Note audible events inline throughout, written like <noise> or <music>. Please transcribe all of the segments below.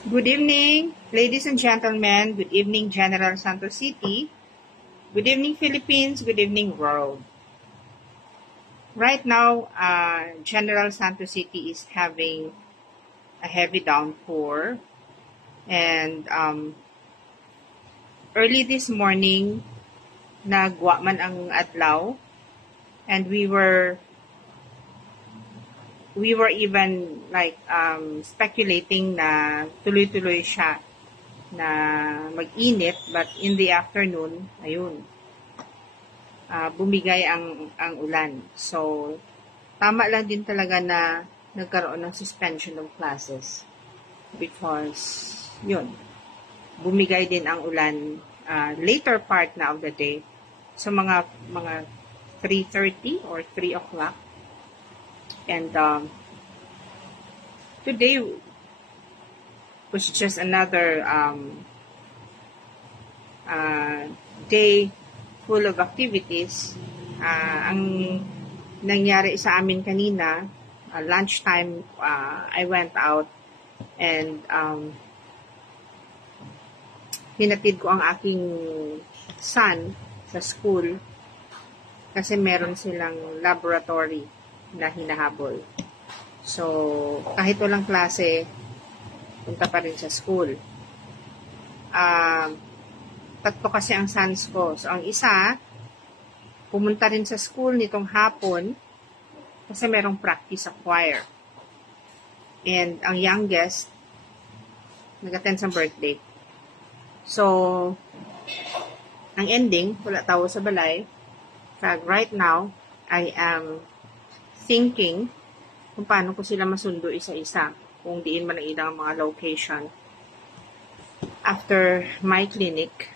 Good evening, ladies and gentlemen. Good evening, General Santos City. Good evening, Philippines. Good evening, world. Right now, uh, General Santos City is having a heavy downpour. And um, early this morning, nagwa man ang adlaw. And we were we were even like um, speculating na tuloy-tuloy siya na mag-init but in the afternoon ayun ah, bumigay ang ang ulan. So tama lang din talaga na nagkaroon ng suspension of classes because yun bumigay din ang ulan ah, later part na of the day so mga mga 3:30 or 3 o'clock and um, today was just another um, uh, day full of activities. Uh, ang nangyari sa amin kanina, uh, lunchtime, uh, I went out and um, hinatid ko ang aking son sa school kasi meron silang laboratory na hinahabol. So, kahit walang klase, punta pa rin sa school. Um, tatlo kasi ang sons ko. So, ang isa, pumunta rin sa school nitong hapon kasi merong practice sa choir. And ang youngest, nag-attend sa birthday. So, ang ending, wala tao sa balay. Kag right now, I am thinking kung paano ko sila masundo isa-isa kung diin man ang ilang mga location after my clinic.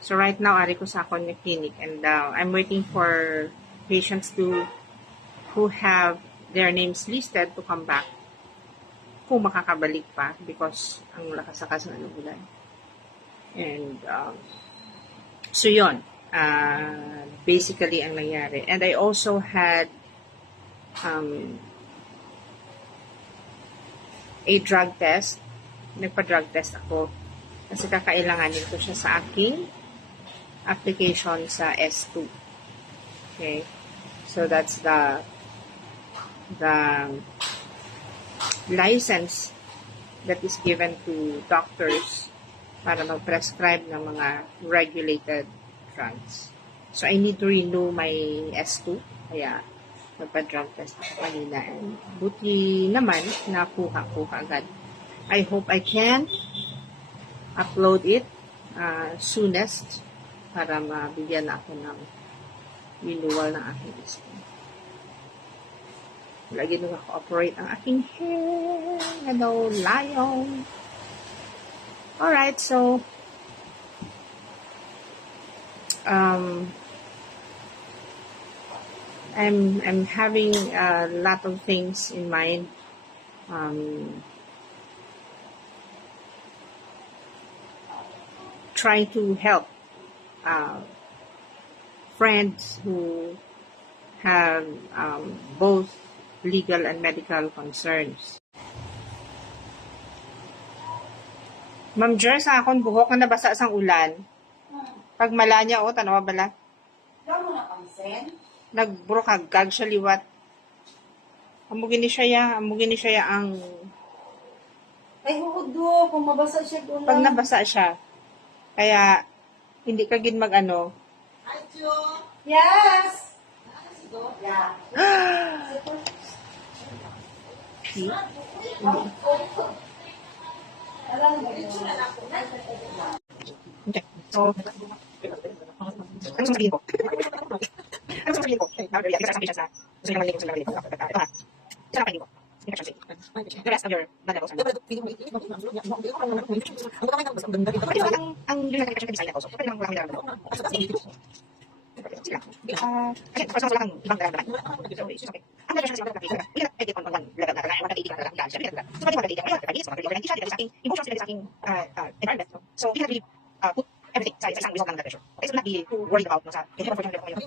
So right now, ari ko sa akong clinic and uh, I'm waiting for patients to who have their names listed to come back kung makakabalik pa because ang lakas-lakas ng ulan. And um, so yon uh, basically ang nangyari. And I also had um, a drug test. Nagpa-drug test ako. Kasi kakailanganin ko siya sa aking application sa S2. Okay? So that's the the license that is given to doctors para mag-prescribe ng mga regulated drugs. So I need to renew my S2. Kaya magpa-drug test ako kanina and buti naman nakuha-kuha agad. I hope I can upload it uh, soonest para mabigyan ako ng renewal ng aking list. Lagi nung ako operate ang aking hair. Hello, lion. Alright, so um, I'm I'm having a lot of things in mind. Um, trying to help uh, friends who have um, both legal and medical concerns. Ma'am Jer, sa akong buhok na nabasa sang ulan. Pag mala niya, oh, tanawa bala. Ikaw mo napansin? nagbrokagkag sa liwat. Amo gini siya ya, amo gini siya ya ang Ay, hudo, kung mabasa siya doon pag nabasa siya. Kaya hindi ka gid mag ano. Yes! Yeah. <gasps> Alam mo, Okay. So ano sasabihin ko? ano sasabihin ko? Okay, now, isa sa patients na gusto nilang maling sa ito ha. Isa lang kayo ko. Infection rate. The rest of your blood levels are Pwede ba ang ang yun natin infection rate also? Pwede lang wala kang nararamdaman. Sige lang. Ah, kasi of course, wala kang ibang nararamdaman. So, it's just okay. Ang nararamdaman sa ibang nararamdaman, we cannot take it on on one level na talaga. 180 ka na lang. siya. So, pwede 180 ka. 180 so, 180 siya. Depende sa aking emotions, depende sa aking ah, ah, environment. no? So, we cannot really uh, put everything sa isang result ng blood pressure. Okay, so not be worried about no, sa kaya unfortunately ako ngayon.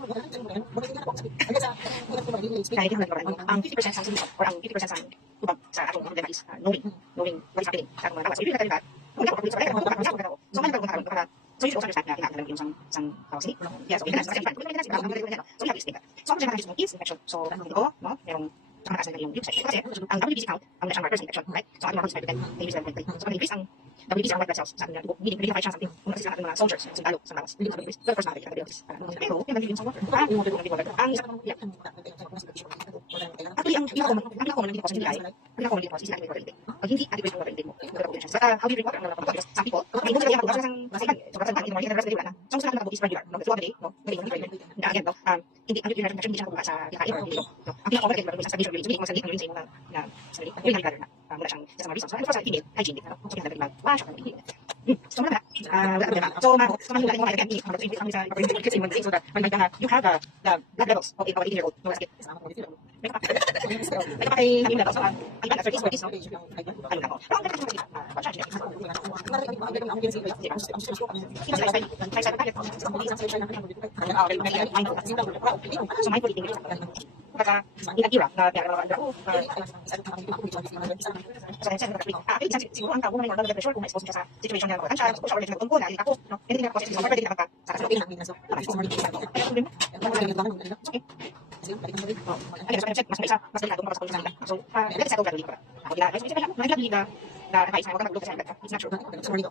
Kaya hindi ko nagkaroon. Ang 50% sa sinusok or ang 50% sa tubag sa atong problema is uh, knowing, knowing what is happening sa atong mga tawas. So, yun yung katalingan. Kung ako, sa kaya, kung ako, kung ako, so, man yung katalingan, kung So, you should also understand na kinakailangan yung sang, sang tawag sini. Yeah, so, yun na, so, yun na, so, yun na, so, we have to explain that. So, ang general is infection. So, yung dugo, no, merong ang mataas na yung leukocyte. Kasi, ang WBC count, ang siyang markers ng infection, right? So, ating mga leukocyte, then, maybe 7.3. So, pag increase ang WBC ang white blood cells sa ating dugo, meaning, nilify siya sa ating, kung nasa ating mga soldiers, sundalo, sa bawas. So, increase. Pero, first natin, abilities. Pero, yung nagiging sa water. Parang yung water, ang isa, yeah. Actually, ang pinaka-common, ang pinaka-common ng dito ay, ang pinaka-common dito is inadequate water intake. Pag hindi adequate ang water intake mo, magkakaroon ka ng chance. But, uh, how do you drink water? Ang mga because some people, may gusto nila pag-ugas ng kasigan. So, kasi in the morning, and wala na. So, gusto natin mag-is regular. No? Throughout the day, no? Galing, galing, galing. Na, again, no? Um, hindi, ang urinary infection, hindi siya nakukuha sa kinakain or hindi, no? Ang pinaka-common din, sa visual urine. So, hindi ko masalit ang sa imo na, na, sa bladder na, uh, mula siyang sa mga reasons. So, and of course, sa female, hygiene din, no? So, kailangan natin mag-wash, or mag-ihi. Hmm. So, wala na. Ah, wala na. So, ma, so, mo kaya ang sa proper intake kasi yung so that when you have you have the the blood levels of a 18 year old no sakit. May. May kapatid yung levels. So, ang iba na 30s, 40s, no? Ano na ko. Pero ang ganda ko charge niya. Iba sila style. Try sa target. So, mindful eating. Kasi in an era na kaya So, siguro ang tao na may normal blood pressure kung ma-expose siya sa situation niya, tansya, expose siya or medyo nagtungkol, nailit ako, no? Anything na causes this, pwede din nakaka- sa kasunod. Kaya problem. Okay. Oh, again, so, check, mas may isa, mas delikado kung kapag sa kanila. So, ah, let's settle gradually para. Ako, gila, guys, may mga gila, na advice na huwag kang magluto sa agad. It's not true. Hindi,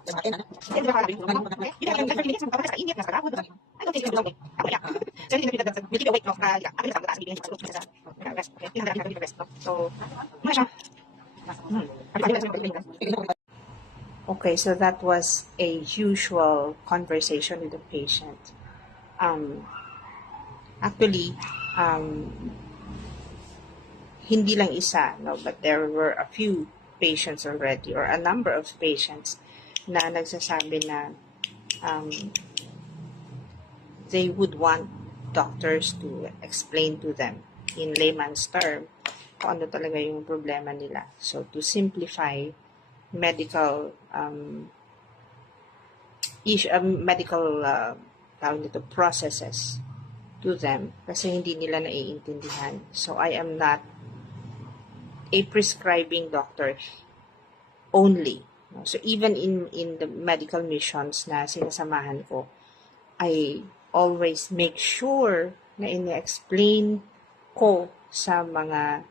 hindi ba kaya gawin? Okay? Hindi ka lang 30 minutes, magpapalala sa init, nasa kagawad. I don't think it's good. Ako, yeah. So, hindi na we'll keep you awake, no? Ah, yeah. Ako, nasa taas, bibigyan siya sa sa rest. Okay? Hindi na natin rest, no? So, muna siya. Hmm. Ano, ano, ano, ano, ano, Okay, so that was a usual conversation with the patient. Um, actually, um, hindi lang isa, no, but there were a few patients already or a number of patients na nagsasabi na um, they would want doctors to explain to them in layman's term kung ano talaga yung problema nila. So, to simplify medical um, issue, um, medical uh, nito, processes to them kasi hindi nila naiintindihan. So, I am not a prescribing doctor only. So, even in, in the medical missions na sinasamahan ko, I always make sure na ine-explain ko sa mga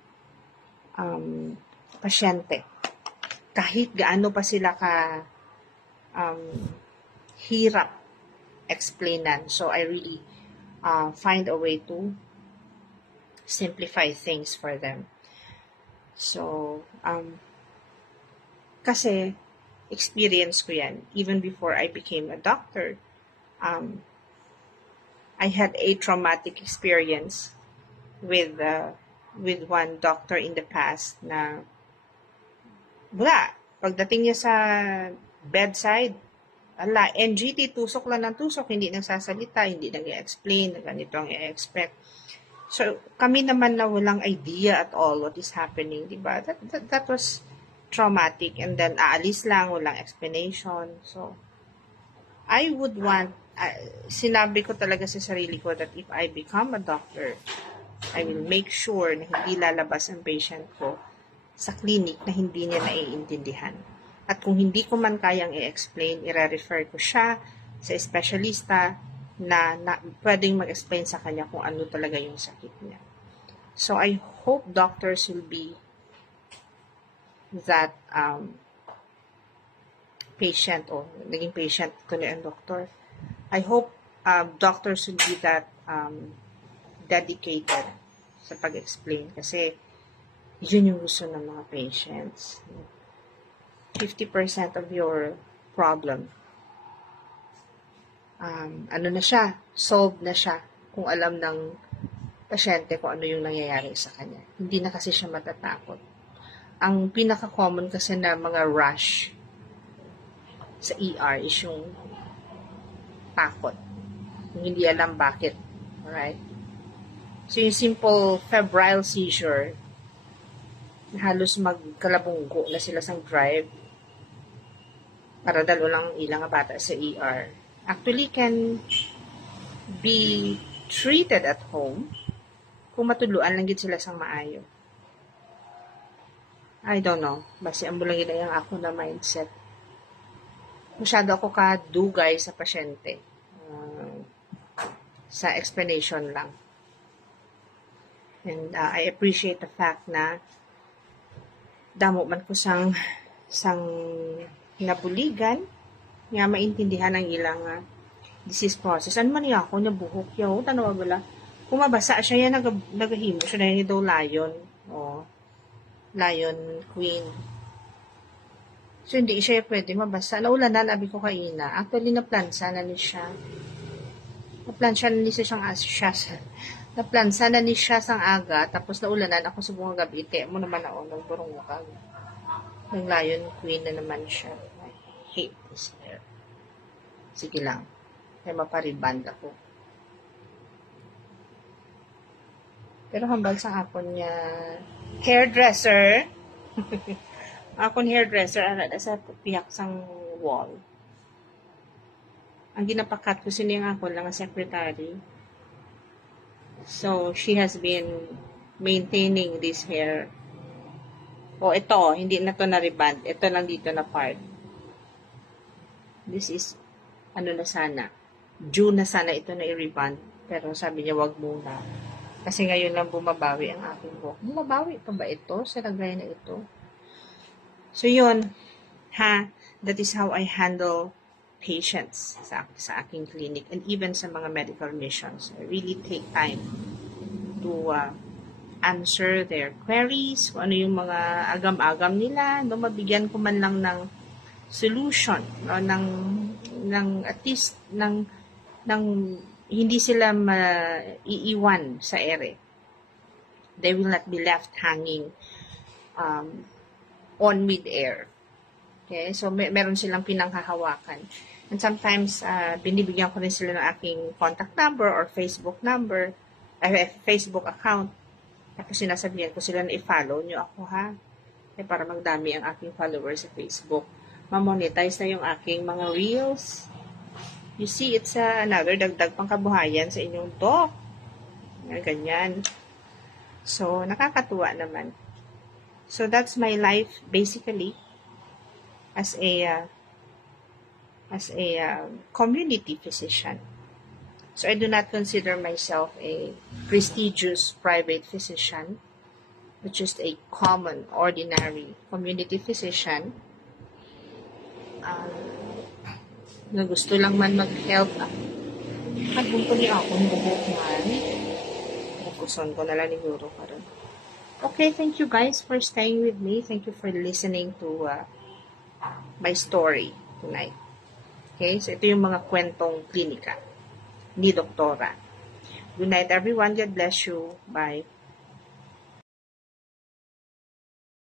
um, pasyente kahit gaano pa sila ka um, hirap explainan. So, I really uh, find a way to simplify things for them. So, um, kasi experience ko yan. Even before I became a doctor, um, I had a traumatic experience with uh, with one doctor in the past na wala. Pagdating niya sa bedside, ala, NGT, tusok lang ng tusok, hindi nagsasalita, hindi nag explain na ganito ang i-expect. So, kami naman na walang idea at all what is happening, di ba? That, that, that was traumatic. And then, aalis lang, walang explanation. So, I would want, uh, sinabi ko talaga sa sarili ko that if I become a doctor, I will make sure na hindi lalabas ang patient ko sa clinic na hindi niya naiintindihan. At kung hindi ko man kayang i-explain, i-refer ko siya sa espesyalista na, na pwedeng mag-explain sa kanya kung ano talaga yung sakit niya. So, I hope doctors will be that um, patient o naging patient na ang doctor. I hope um, doctors will be that um, dedicated sa pag-explain kasi yun yung gusto ng mga patients. 50% of your problem, um, ano na siya, solved na siya kung alam ng pasyente kung ano yung nangyayari sa kanya. Hindi na kasi siya matatakot. Ang pinaka-common kasi na mga rush sa ER is yung takot. Yung hindi alam bakit. Alright? So, yung simple febrile seizure, halos magkalabunggo na sila sa drive para dalo lang ilang bata sa ER. Actually, can be treated at home kung matuluan lang gid sila sang maayo. I don't know. Basi ang bulangin na yung ako na mindset. Masyado ako kadugay sa pasyente. Uh, sa explanation lang. And uh, I appreciate the fact na damo man ko sang sang nabuligan nga maintindihan ang ilang uh, disease process. Ano man niya ako nabuhok yaw tanawa bala. Kung mabasa siya yan nag nagahimo siya na daw lion. Oh. Lion Queen. So, hindi siya pwede mabasa. Naulanan, abi ko kaina. Actually, naplansa na ni siya. Naplansa na ni siya siyang as siya. Naplansa na ni siya sang aga. Tapos naulanan ako sa bunga gabi. Ite mo naman ako ng burong wakag. Ng Lion Queen na naman siya. I hate this hair. Sige lang. Kaya mapariband ako. Pero hambal sa akon niya hairdresser. <laughs> akon hairdresser ara sa piyak sang wall. Ang ginapakat ko sini ang ako lang ang secretary. So she has been maintaining this hair. O ito, hindi na to na reband. Ito lang dito na part. This is ano na sana. June na sana ito na i-reband. Pero sabi niya, wag muna. Kasi ngayon lang bumabawi ang aking buhok. Bumabawi pa ba ito sa na ito? So, yun. Ha? That is how I handle patients sa, sa aking clinic and even sa mga medical missions. I really take time to uh, answer their queries, kung ano yung mga agam-agam nila, no, mabigyan ko man lang ng solution, no, ng, ng at least, ng, ng hindi sila maiiwan sa ere. They will not be left hanging um, on mid-air. Okay? So, may, meron silang pinanghahawakan. And sometimes, uh, binibigyan ko rin sila ng aking contact number or Facebook number, uh, Facebook account. Tapos sinasabihan ko sila na i-follow nyo ako ha. Eh, para magdami ang aking followers sa Facebook. Mamonetize na yung aking mga reels. You see, it's uh, another dagdag pang kabuhayan sa inyong dog. Ganyan. So, nakakatuwa naman. So, that's my life basically as a uh, as a uh, community physician. So, I do not consider myself a prestigious private physician, but just a common, ordinary community physician. Um, na gusto lang man mag-help. Kadbong ko niya ako, buhok man. Nakuson ko na lang ni Guru karon. Okay, thank you guys for staying with me. Thank you for listening to uh, my story tonight. Okay, so ito yung mga kwentong klinika ni Doktora. Good night everyone. God bless you. Bye.